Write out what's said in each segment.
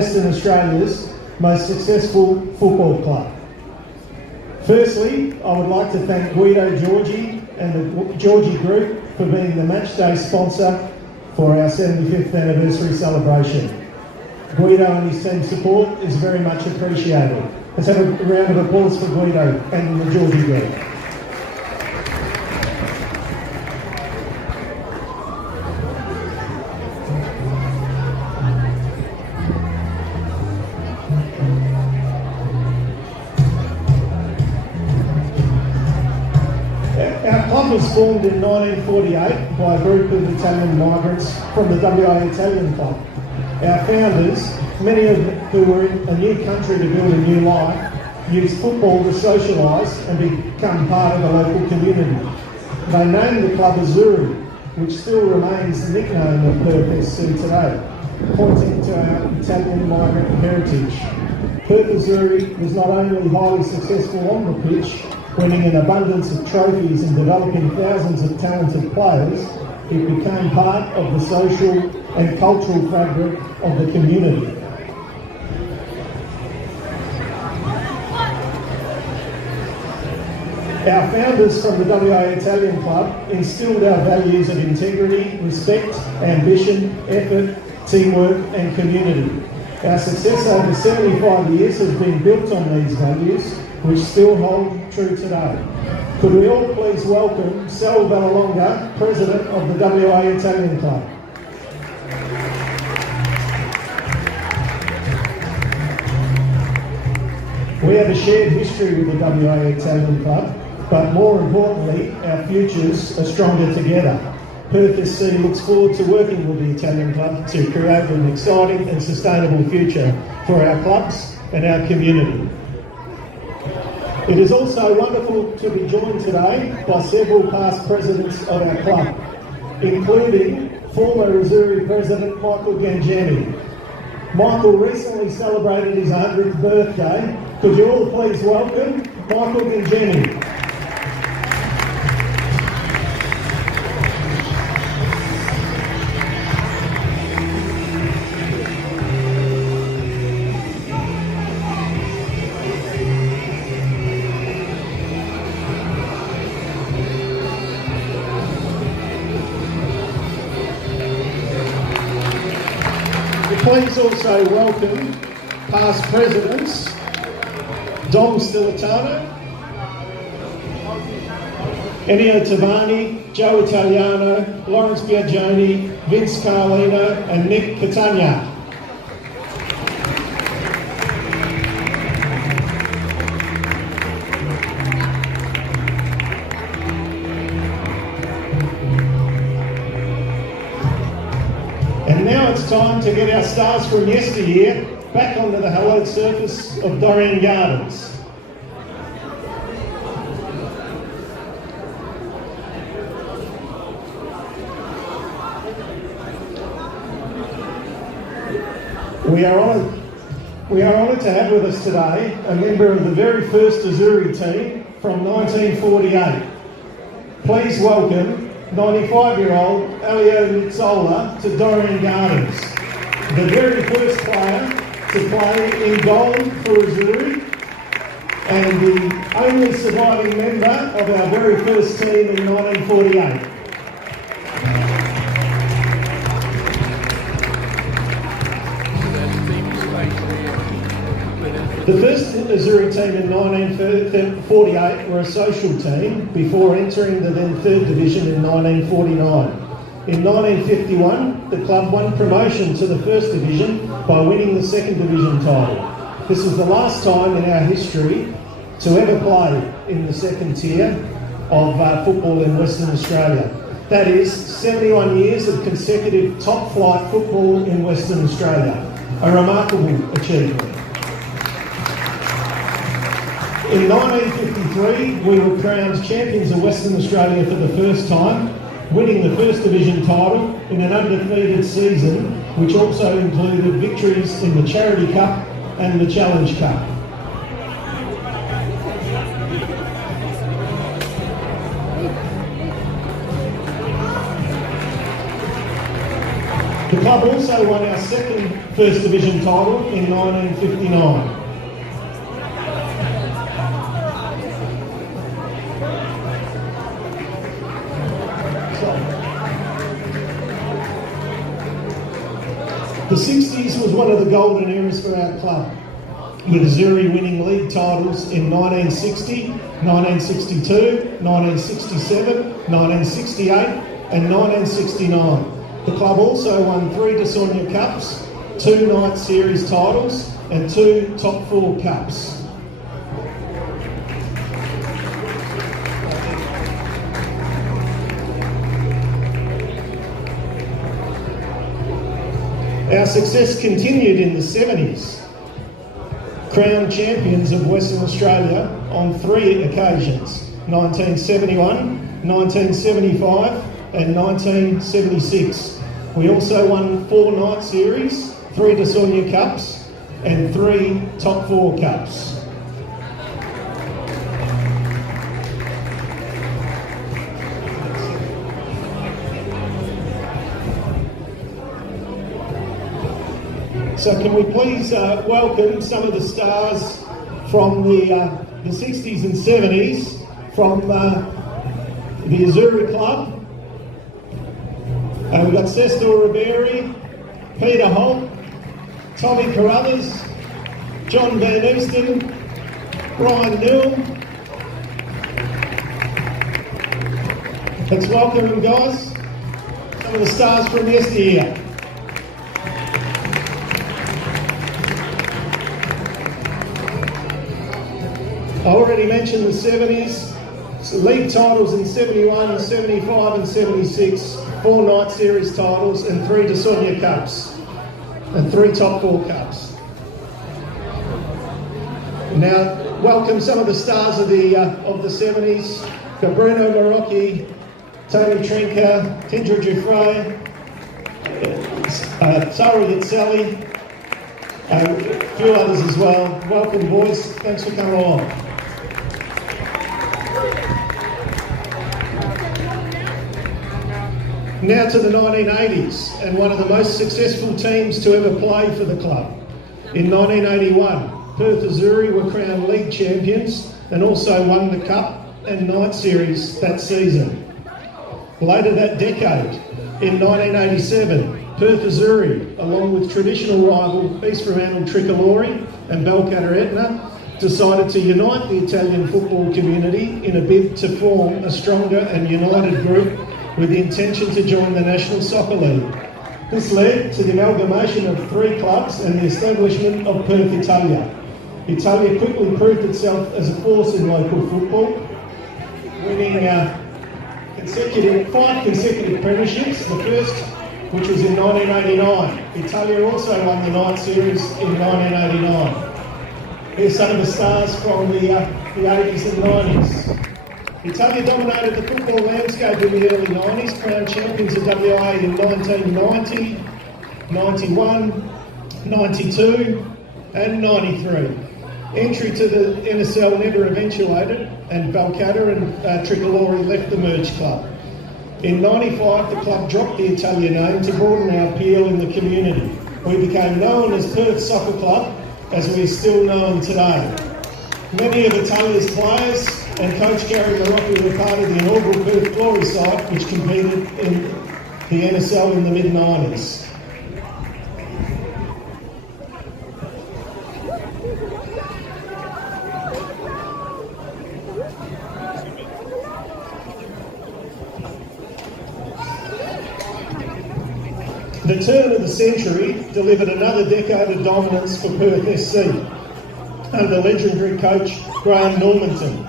Western Australia's most successful football club. Firstly, I would like to thank Guido Georgie and the Georgie Group for being the matchday sponsor for our 75th anniversary celebration. Guido and his team's support is very much appreciated. Let's have a round of applause for Guido and the Georgie Group. Our club was formed in 1948 by a group of Italian migrants from the WA Italian Club. Our founders, many of who were in a new country to build a new life, used football to socialise and become part of the local community. They named the club Azzurri, which still remains the nickname of Perth SC today, pointing to our Italian migrant heritage. Perth Azzurri was not only highly successful on the pitch, winning an abundance of trophies and developing thousands of talented players, it became part of the social and cultural fabric of the community. Our founders from the WA Italian Club instilled our values of integrity, respect, ambition, effort, teamwork and community. Our success over 75 years has been built on these values, which still hold true today. Could we all please welcome Sal Vallelonga, President of the WA Italian Club. We have a shared history with the WA Italian Club, but more importantly, our futures are stronger together. Perth SC looks forward to working with the Italian Club to create an exciting and sustainable future for our clubs and our community. It is also wonderful to be joined today by several past presidents of our club, including former Azzurri President Michael Gangemi. Michael recently celebrated his 100th birthday. Could you all please welcome Michael Gangemi. Please also welcome past presidents Dom Stilitano, Ennio Tavani, Joe Italiano, Lawrence Biagioni, Vince Carlino and Nick Catania. And now it's time to get our stars from yesteryear back onto the hallowed surface of Dorrien Gardens. We are honoured to have with us today a member of the very first Azzurri team from 1948. Please welcome 95-year-old Elio Nizzola to Dorrien Gardens, the very first player to play in goal for Azzurri and the only surviving member of our very first team in 1948. The first Azzurri team in 1948 were a social team before entering the then third division in 1949. In 1951, the club won promotion to the first division by winning the second division title. This was the last time in our history to ever play in the second tier of football in Western Australia. That is 71 years of consecutive top flight football in Western Australia. A remarkable achievement. In 1953, we were crowned champions of Western Australia for the first time, winning the first division title in an undefeated season, which also included victories in the Charity Cup and the Challenge Cup. The club also won our second First Division title in 1959. The 60s was one of the golden eras for our club, with Zuri winning league titles in 1960, 1962, 1967, 1968 and 1969. The club also won 3 De Sonia Cups, 2 Night Series titles and 2 Top 4 Cups. Our success continued in the 70s. Crowned champions of Western Australia on 3 occasions, 1971, 1975 and 1976. We also won 4 Night Series, 3 De Sonia Cups and 3 Top 4 Cups. So can we please welcome some of the stars from the 60s and 70s from the Azuri Club. We've got Sesto Ribery, Peter Holt, Tommy Carruthers, John Van Easton, Brian Newell. Let's welcome them, guys. Some of the stars from yesteryear. I already mentioned the 70s, so league titles in 71, 75 and 76, 4 Night Series titles and 3 De Sonia Cups and 3 Top 4 Cups. Now, welcome some of the stars of the 70s. Got Bruno Marocchi, Tony Trinker, Tindra Giuffre, Sarah Yitzeli, a few others as well. Welcome, boys. Thanks for coming along. Now to the 1980s, and one of the most successful teams to ever play for the club. In 1981, Perth Azuri were crowned league champions and also won the Cup and Night Series that season. Later that decade, in 1987, Perth Azuri, along with traditional rival East Fremantle Tricolori and Balcatta Etna, decided to unite the Italian football community in a bid to form a stronger and united group with the intention to join the National Soccer League. This led to the amalgamation of 3 clubs and the establishment of Perth Italia. Italia quickly proved itself as a force in local football, winning 5 consecutive premierships, the first which was in 1989. Italia also won the Night Series in 1989. Here's some of the stars from the 80s and 90s. Italia dominated the football landscape in the early 90s, crowned champions of WA in 1990, 91, 92 and 93. Entry to the NSL never eventuated, and Balcatta and Tricolori left the merged club. In 95, the club dropped the Italia name to broaden our appeal in the community. We became known as Perth Soccer Club, as we are still known today. Many of Italia's players and coach Gary Marocchi were part of the inaugural Perth Glory side, which competed in the NSL in the mid-90s. The turn of the century delivered another decade of dominance for Perth SC under legendary coach Graham Normanton.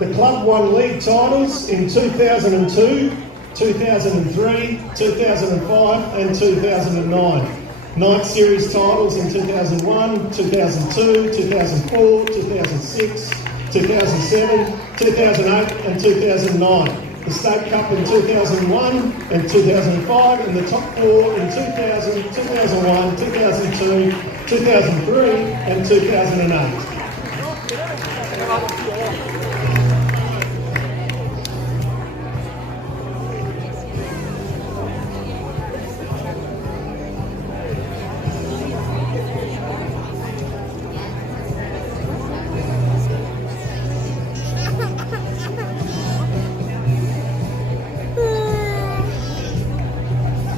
The club won league titles in 2002, 2003, 2005 and 2009. Night Series titles in 2001, 2002, 2004, 2006, 2007, 2008 and 2009. The State Cup in 2001 and 2005 and the Top 4 in 2000, 2001, 2002, 2003 and 2008.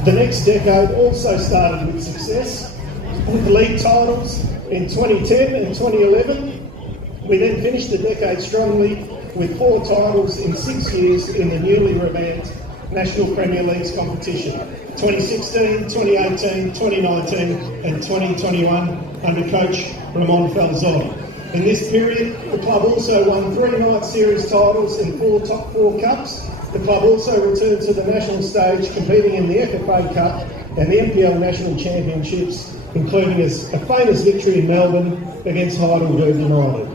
The next decade also started with success, with league titles in 2010 and 2011. We then finished the decade strongly with 4 titles in 6 years in the newly revamped National Premier League's competition, 2016, 2018, 2019 and 2021 under coach Ramon Falzon. In this period, the club also won 3 night series titles and 4 top 4 cups. The club also returned to the national stage, competing in the FFA Cup and the NPL National Championships, including a famous victory in Melbourne against Heidelberg United.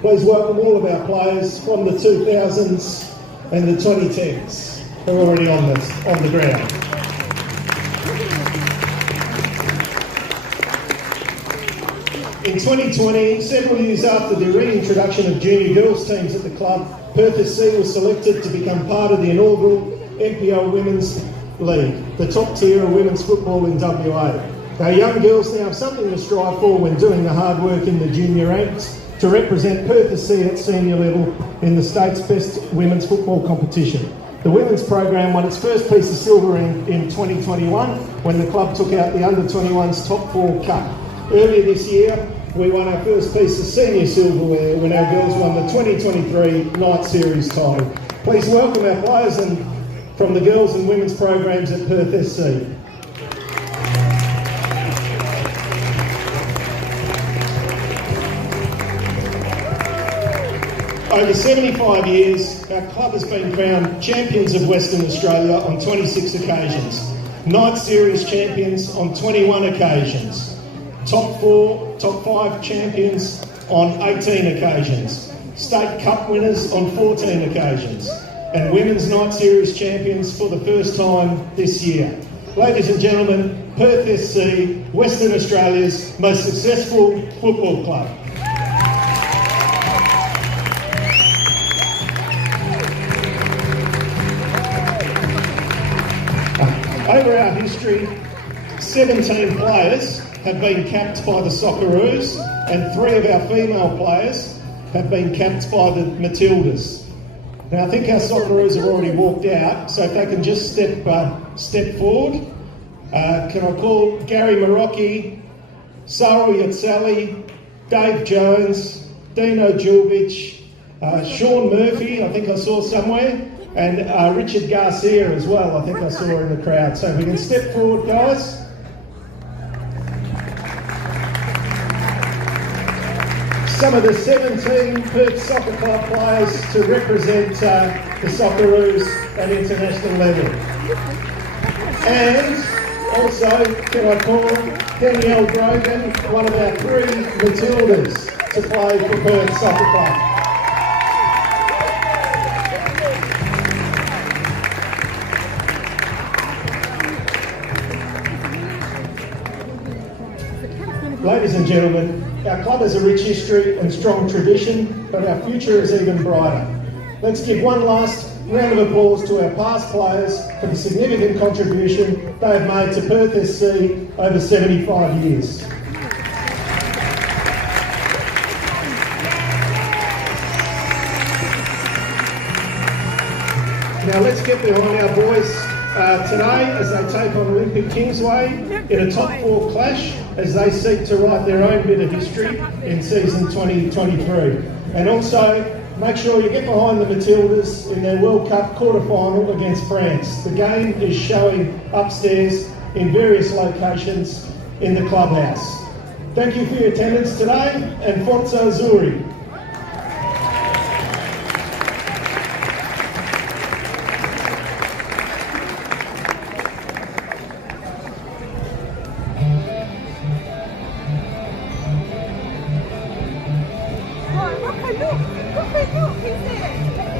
Please welcome all of our players from the 2000s and the 2010s who are already on the ground. In 2020, several years after the reintroduction of junior girls teams at the club, Perth SC was selected to become part of the inaugural NPL Women's League, the top tier of women's football in WA. Our young girls now have something to strive for when doing the hard work in the junior ranks to represent Perth SC at senior level in the state's best women's football competition. The women's program won its first piece of silver in 2021 when the club took out the under-21's top 4 cup. Earlier this year, we won our first piece of senior silverware when our girls won the 2023 night series title. Please welcome our players from the girls and women's programs at Perth SC. Over 75 years, our club has been crowned champions of Western Australia on 26 occasions, night series champions on 21 occasions, top 5 champions on 18 occasions, state cup winners on 14 occasions, and women's night series champions for the first time this year. Ladies and gentlemen, Perth SC, Western Australia's most successful football club. Over our history, 17 players have been capped by the Socceroos and 3 of our female players have been capped by the Matildas. Now I think our Socceroos have already walked out, so if they can just step forward. Can I call Gary Marocchi, Saru Yatsali, Dave Jones, Dino Julvich, Sean Murphy, I think I saw somewhere, and Richard Garcia as well, I think I saw in the crowd. So if we can step forward, guys. Some of the 17 Perth Soccer Club players to represent the Socceroos at international level. And also, can I call Danielle Grogan, one of our 3 Matildas, to play for Perth Soccer Club. Ladies and gentlemen, our club has a rich history and strong tradition, but our future is even brighter. Let's give one last round of applause to our past players for the significant contribution they have made to Perth SC over 75 years. Now let's get behind our boys today as they take on Olympic Kingsway in a top 4 clash as they seek to write their own bit of history in season 2023. And also, make sure you get behind the Matildas in their World Cup quarter-final against France. The game is showing upstairs in various locations in the clubhouse. Thank you for your attendance today, and Forza Azzurri. Look, he's there.